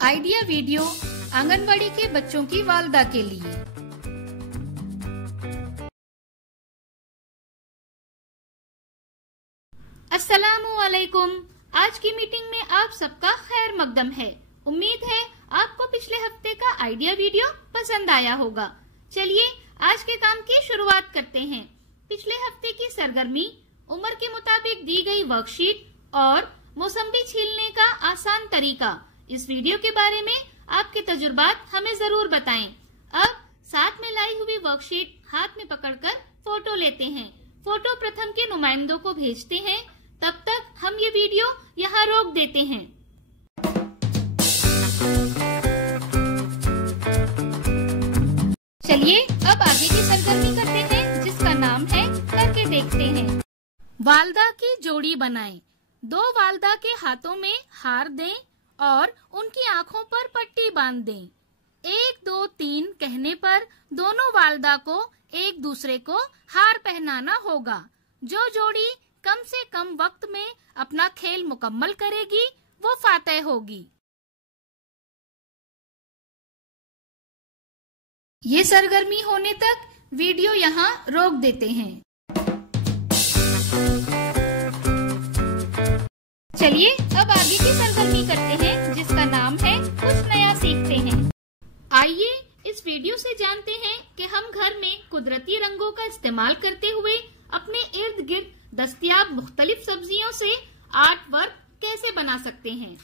Idea video anganwadi के बच्चों की वालदा के लिए। अस्सलामुअलैकुम। आज की मीटिंग में आप सबका खैर मकदम है। उम्मीद है आपको पिछले हफ्ते का आइडिया वीडियो पसंद आया होगा। चलिए आज के काम की शुरुआत करते हैं। पिछले हफ्ते की सरगर्मी, उम्र के मुताबिक दी गई वर्कशीट और मौसम्बी छीलने का आसान तरीका, इस वीडियो के बारे में आपके तजुर्बात हमें जरूर बताएं। अब साथ में लाई हुई वर्कशीट हाथ में पकड़कर फोटो लेते हैं। फोटो प्रथम के नुमाइंदों को भेजते हैं। तब तक हम ये वीडियो यहाँ रोक देते हैं। चलिए अब आगे की सरगर्मी करते हैं, जिसका नाम है करके देखते हैं। वालदा की जोड़ी बनाएं। दो वालदा के हाथों में हार दें और उनकी आंखों पर पट्टी बांध दें। 1 2 3 कहने पर दोनों वालदा को एक दूसरे को हार पहनाना होगा। जो जोड़ी कम से कम वक्त में अपना खेल मुकम्मल करेगी वो फातेह होगी। ये सरगर्मी होने तक वीडियो यहाँ रोक देते हैं। चलिए अब आगे की सरगर्मी करते हैं, जिसका नाम है कुछ नया सीखते हैं। आइए इस वीडियो से जानते हैं कि हम घर में कुदरती रंगों का इस्तेमाल करते हुए अपने इर्द गिर्द दस्तयाब मुख्तलिफ सब्जियों से आर्ट वर्क कैसे बना सकते हैं।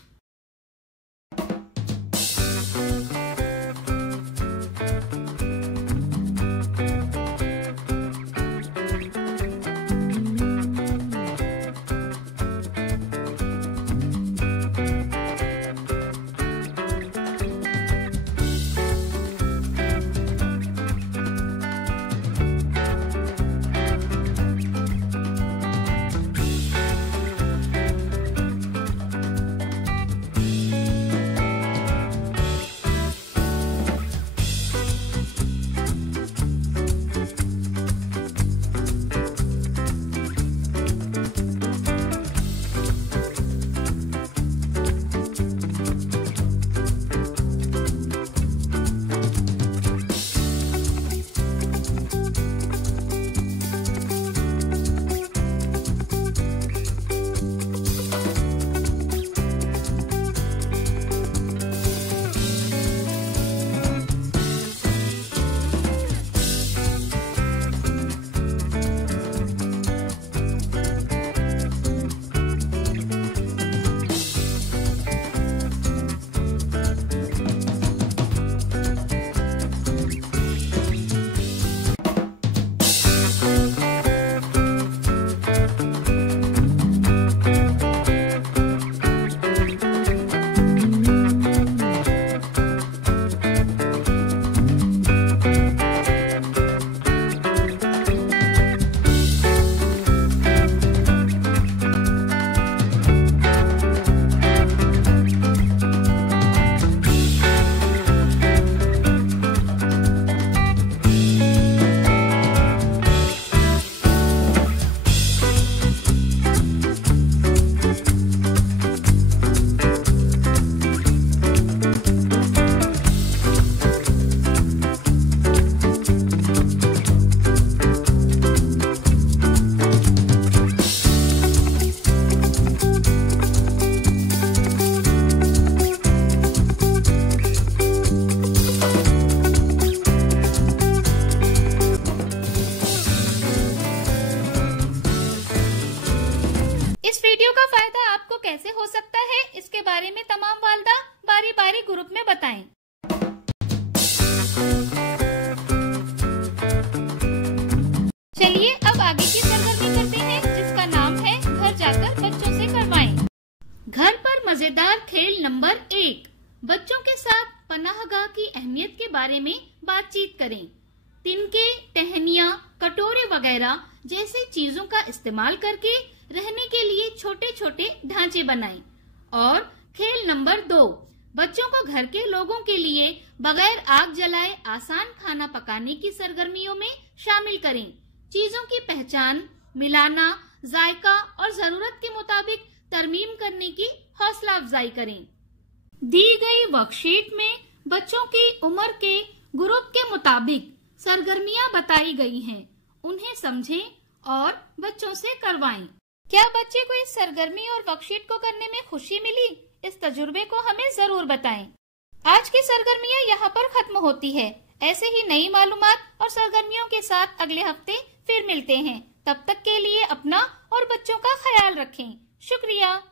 कैसे हो सकता है, इसके बारे में तमाम वालदा बारी बारी ग्रुप में बताएं। चलिए अब आगे की सरगर्मी करते हैं, जिसका नाम है घर जाकर बच्चों से करवाएं। घर पर मजेदार खेल नंबर 1, बच्चों के साथ पनाहगाह की अहमियत के बारे में बातचीत करें। तिनके, टहनियाँ, कटोरे वगैरह जैसे चीजों का इस्तेमाल करके रहने के लिए छोटे छोटे ढांचे बनाएं। और खेल नंबर 2, बच्चों को घर के लोगों के लिए बगैर आग जलाए आसान खाना पकाने की सरगर्मियों में शामिल करें। चीजों की पहचान, मिलाना, जायका और जरूरत के मुताबिक तरमीम करने की हौसला अफजाई करें। दी गई वर्कशीट में बच्चों की उम्र के ग्रुप के मुताबिक सरगर्मियां बताई गई हैं। उन्हें समझें और बच्चों से करवाएं। क्या बच्चे को इस सरगर्मी और वर्कशीट को करने में खुशी मिली? इस तजुर्बे को हमें जरूर बताएं। आज की सरगर्मियां यहाँ पर खत्म होती है। ऐसे ही नई मालूमात और सरगर्मियों के साथ अगले हफ्ते फिर मिलते हैं। तब तक के लिए अपना और बच्चों का ख्याल रखें। शुक्रिया।